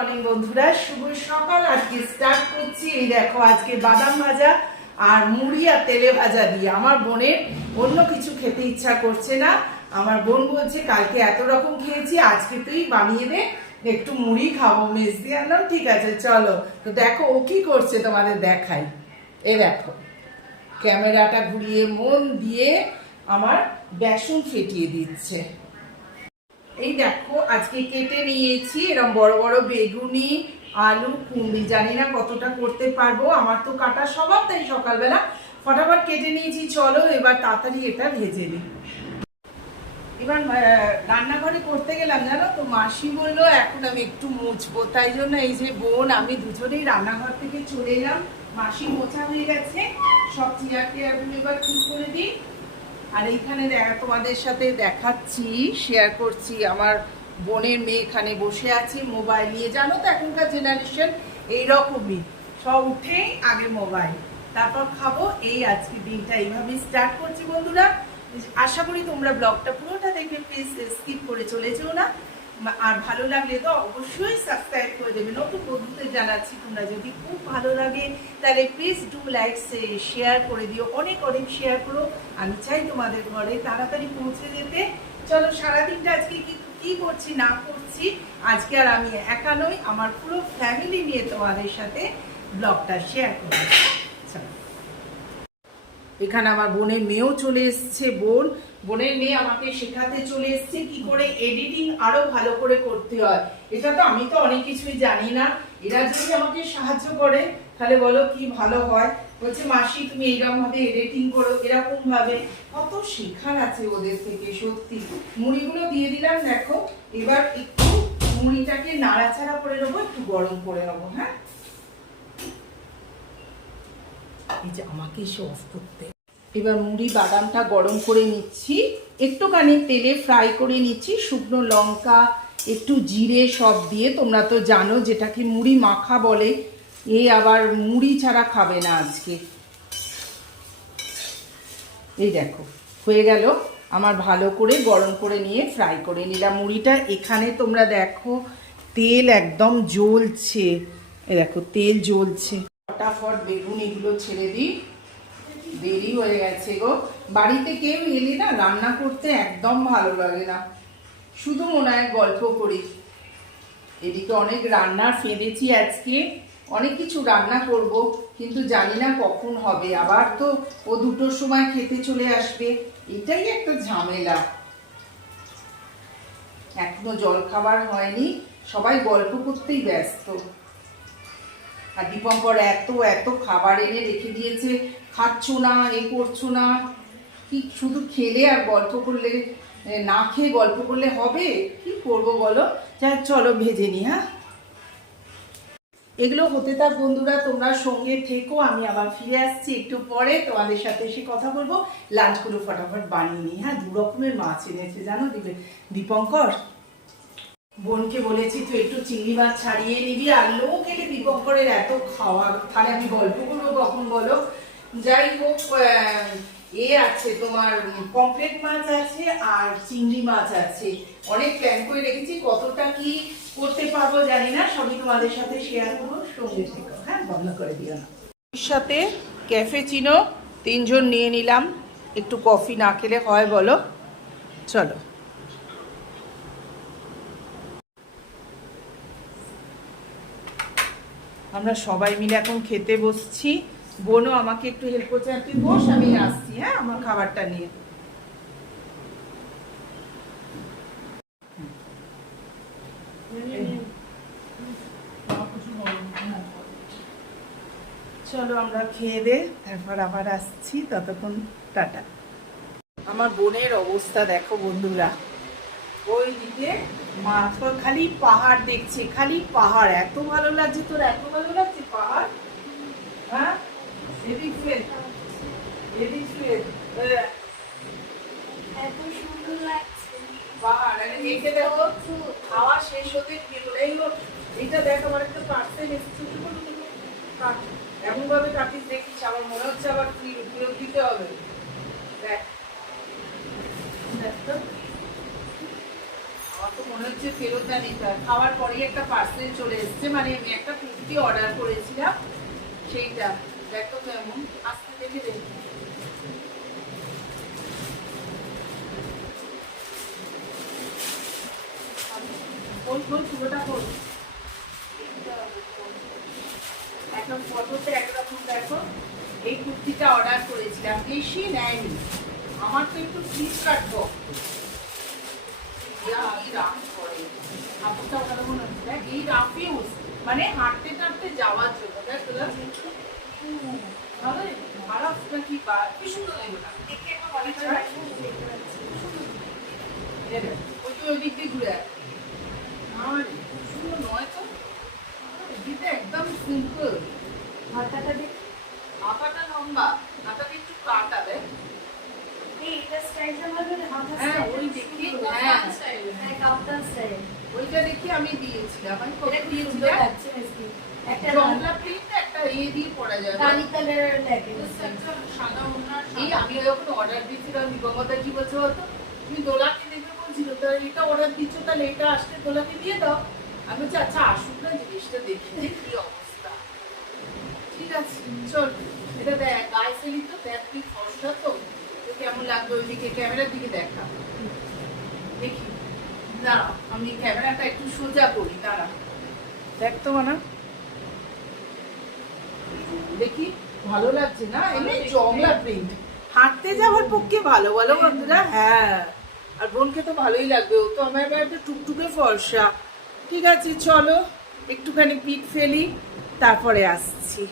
Morning বন্ধুরা, শুভ সকাল। আজকে স্টার্ট করছি, এই দেখো, আজকে বাদাম ভাজা আর মুড়ি আর তেলে ভাজা দিয়ে। আমার বোনের অন্য কিছু খেতে ইচ্ছা করছে না। আমার বোন বলছে, কালকে এত রকম খেয়েছি, আজকে তুই বানিয়ে দে, একটু মুড়ি খাব মেজ দিয়ে। আনলাম ঠিক আছে, চলো। তো দেখো, ও কি করছে তোমাদের দেখাই। এই দেখো, ক্যামেরাটা ঘুরিয়ে, মন দিয়ে আমার বেসন ফেটিয়ে দিচ্ছে। এই দেখো, আজকে কেটে নিয়েছি। এরকম বড় বড় বেগুনি, আলু, কুমড়ি, জানি না কতটা করতে পারব। আমার তো কাটা স্বভাব, তাই সকালবেলা ফটাফট কেটে নিয়েছি। চলো এবার তাড়াতাড়ি এটা ভেজে নিই। এবার রান্নাঘরে করতে গেলাম, জানো তো? মাসি বলল, এখন আমি একটু মুছবো। তাই জন্য এই যে বোন, আমি দুজনেই রান্নাঘর থেকে চলে এলাম। মাসি মোছা হয়ে গেছে। সব চেয়ার টেয়ারগুলো এবার ঠিক করে দিই? আর এইখানে তোমাদের সাথে দেখাচ্ছি শেয়ার করছি। আমার বোনের মেয়ে এখানে বসে আছি মোবাইল নিয়ে। জানো তো এখনকার জেনারেশন এইরকমই। সব উঠেই আগে মোবাইল তারপর খাব এই আজকে দিনটা। এইভাবেই স্টার্ট করছি বন্ধুরা। আশা করি তোমরা ব্লগটা পুরোটা দেখবে। প্লিজ স্কিপ করে চলে যেও না। আর ভালো লাগলে তো অবশ্যই সাবস্ক্রাইব করে দেবে। নতুন বন্ধুদের জানাচ্ছি, তোমরা যদি খুব ভালো লাগে, তাহলে প্লিজ ডু লাইক শেয়ার করে দিও। অনেক অনেক শেয়ার করো। আমি চাই তোমাদের ঘরে তাড়াতাড়ি পৌঁছে যেতে। চলো, সারাদিনটা আজকে কি কি করছি, না করছি, আজকে আর আমি একা নই, আমার পুরো ফ্যামিলি নিয়ে তোমাদের সাথে ব্লগটা শেয়ার করব। এখানে আমার বোনের মেয়েও চলে এসছে, বোন। বোনের মেয়ে আমাকে শেখাতে চলে এসছে কি করে এডিটিং আরও ভালো করে করতে হয়। এটা তো আমি তো অনেক কিছুই জানি না। এরা যদি আমাকে সাহায্য করে, তাহলে বলো কি ভালো হয়? বলছে, মাসি, তুমি এইরকম ভাবে এডিটিং করো, এরকম ভাবে। কত শেখার আছে ওদের থেকে, সত্যি। মুড়িগুলো দিয়ে দিলাম, দেখো। এবার একটু মুড়িটাকে নাড়াচাড়া করে নেব, একটু গরম করে নেব হ্যাঁ? এই যে আমাকে এসে অফ করতে। এবার মুড়ি, বাদামটা গরম করে নিচ্ছি। একটুখানি তেলে ফ্রাই করে নিচ্ছি। শুকনো লঙ্কা, একটু জিরে সব দিয়ে। তোমরা তো জানো যেটাকে মুড়ি মাখা বলে। এ আবার মুড়ি ছাড়া খাবে না আজকে। এই দেখো, হয়ে গেল। আমার ভালো করে গরম করে নিয়ে ফ্রাই করে নিলাম। মুড়িটা এখানে তোমরা দেখো, তেল একদম জ্বলছে। এ দেখো, তেল জ্বলছে। ফটাফট বেগুন এগুলো ছেড়ে দিই। দেরি হয়ে গেছে গো। বাড়িতে কেউ এলে না রান্না করতে একদম ভালো লাগে না। শুধু মনে হয় গল্প করি। এদিকে অনেক রান্না ফেঁদেছি আজকে। অনেক কিছু রান্না করব, কিন্তু জানি না কখন হবে। আবার তো ও দুটোর সময় খেতে চলে আসবে। এটাই একটা ঝামেলা। এখনও জল খাবার হয়নি। সবাই গল্প করতেই ব্যস্ত। আর দীপঙ্কর এত এত খাবার এনে রেখে দিয়েছে। খাচ্ছ না, এ করছ না। কি, শুধু খেলে আর গল্প করলে না খেয়ে গল্প করলে হবে? কি করব বলো? যা চলো ভেজে নি হ্যাঁ? এগুলো হতে থাক বন্ধুরা, তোমরা সঙ্গে থেকো, আমি আবার ফিরে আসছি একটু পরে। তোমাদের সাথে এসে কথা বলব। লাঞ্চগুলো ফটাফট বানিয়ে নিই হ্যাঁ? দু রকমের মাছ এনেছে, জানো দিবে? দীপঙ্কর? বোনকে বলেছি, তুই একটু চিংড়ি মাছ ছাড়িয়ে নিবি আর লোক এলে দীপঙ্করের এত খাওয়া তাহলে আমি গল্প করব কখন বলো? যাই হোক এ আছে তোমার পমফ্রেট মাছ আছে আর চিংড়ি মাছ আছে। অনেক প্ল্যান করে রেখেছি, কতটা কি করতে পারব জানি না, সবই তোমাদের সাথে শেয়ার করব, সঙ্গে থেকো হ্যাঁ? বন্ধ করে দিও না। সাথে ক্যাফে চিনো, তিনজন নিয়ে নিলাম, একটু কফি না খেলে হয় বলো? চলো। আমরা সবাই মিলে এখন খেতে বসছি। বোনও আমাকে একটু হেল্প করছে। তুই বস, আমি আসছি হ্যাঁ আমার খাবারটা নিয়ে। চলো আমরা খেয়ে দে, তারপর আবার আসছি। ততক্ষণ টাটা। আমার বোনের অবস্থা দেখো বন্ধুরা। ওই দিকে খালি পাহাড় দেখছে খালি পাহাড়। এত ভালো লাগছে তোর এত ভালো লাগছে পাহাড়? হ্যাঁ? এদিক ফের এদিক ফের। আহ, এত সুন্দর লাগছে। পাহাড় দেখে দেখো খাওয়া শেষ হতে এটা দেখ আমার একটা পার্সেল এসেছে। এমন ভাবে কাটিস দেখিস আমার মনে হচ্ছে আবার তুই ফেরত দিতে হবে। ফেরত নিতে হয় খাওয়ার পরেই একটা পার্সেল চলে এসেছে। মানে আমি একটা কুর্তি অর্ডার করেছিলাম। সেইটা। দেখো কেমন আসতে দেখে দেখি। খোল খোল পুরোটা খোল এখন ফটোতে একরকম দেখো। এই কুর্তিটা অর্ডার করেছিলাম। বেশি নেয়নি। আমার তো একটু ফ্লিপকার্ট বক্স এই রাফিউজ মানে হাঁটতে টাঁটতে যাওয়ার জন্য দেখ তোরা ভালো খারাপ নাকি বা কি সুন্দর লাগবে না ওই তো ওই দিক দিয়ে ঘুরে। আর সুন্দর নয় তো দিতে একদম সিম্পল হাতাটা দেখ আঁকাটা লম্বা আঁকাটা একটু কাটা দেয় এই এটা স্টাইলটা ভালো না হাতা হ্যাঁ ওই দেখি হ্যাঁ হ্যাঁ কাপ্তান স্টাইল ওইটা দেখি আমি দিয়েছিলাম আমি কত এটা খুব দিয়েছিলাম সুন্দর লাগছে বেশি একটা জংলা প্রিন্ট একটা এ দিয়ে পরা যাবে কালি কালারের লাগে এই আমি যখন অর্ডার দিয়েছিলাম নিগমতা কি বলছে বলতো? তুমি দোলাকে দেবে বলছিল তো এটা অর্ডার দিচ্ছ তাহলে এটা আসলে দোলাকে দিয়ে দাও। আমি বলছি আচ্ছা আসুক না জিনিসটা দেখি যে কি অবস্থা। ঠিক আছে চল। এটা দেখ তো দেখ তুই ফর্সা তো। তো কেমন লাগবে ওইদিকে? ক্যামেরার দিকে দেখা। দেখি। দাঁড়া আমি ক্যামেরাটা একটু সোজা করি দাঁড়া। দেখ তো মানা। দেখি ভালো লাগছে না? এমনি জংলা প্রিন্ট হাঁটতে যাওয়ার পক্ষে ভালো বলো বন্ধুরা? হ্যাঁ। আর বোনকে তো ভালোই লাগবে ও তো আমার এবার একটা টুকটুকে ফর্সা। ঠিক আছে চলো একটুখানি পিক ফেলি তারপরে আসছি।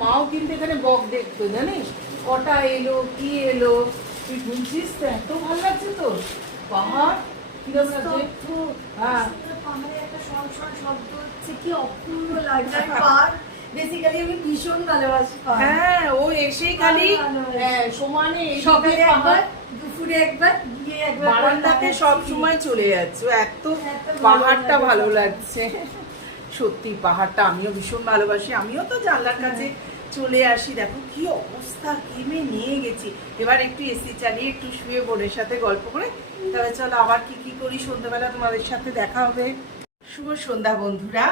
মাও কিন্তু এখানে বক দেখতো জানিস? কটা এলো কি এলো? তুই বুঝছিস তো? এত ভালো লাগছে তো পাহাড় হ্যাঁ পাহাড়ে একটা শন শন শব্দ হচ্ছে কি অপূর্ব লাগছে আমি পাহাড় বেসিক্যালি আমি ভীষণ ভালোবাসি হ্যাঁ ও এসেই খালি ভালো, ভালো। হ্যাঁ, সমানে সকালে একবার দুপুরে একবার গিয়ে একবার বারান্দাতে সব সময় চলে যাচ্ছে। এত এত পাহাড়টা ভালো লাগছে। সত্যি পাহাড়টা আমিও ভীষণ ভালোবাসি। আমিও তো জানলার কাছে চলে আসি। দেখো কি অবস্থা কেমে নিয়ে গেছি। এবার একটু এসি চালিয়ে একটু শুয়ে বোনের সাথে গল্প করে তবে চলো আবার কি কি করি, সন্ধ্যাবেলা তোমাদের সাথে দেখা হবে। শুভ সন্ধ্যা বন্ধুরা,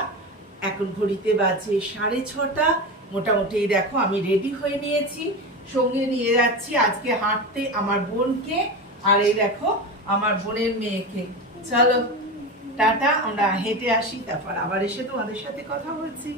এখন ঘড়িতে বাজে সাড়ে ছটা। মোটামুটি দেখো আমি রেডি হয়ে নিয়েছি, সঙ্গে নিয়ে যাচ্ছি আজকে হাঁটতে আমার বোনকে আর এই দেখো আমার বোনের মেয়েকে। চলো, টাটা, আমরা হেঁটে আসি, তারপর আবার এসে তোমাদের সাথে কথা বলছি।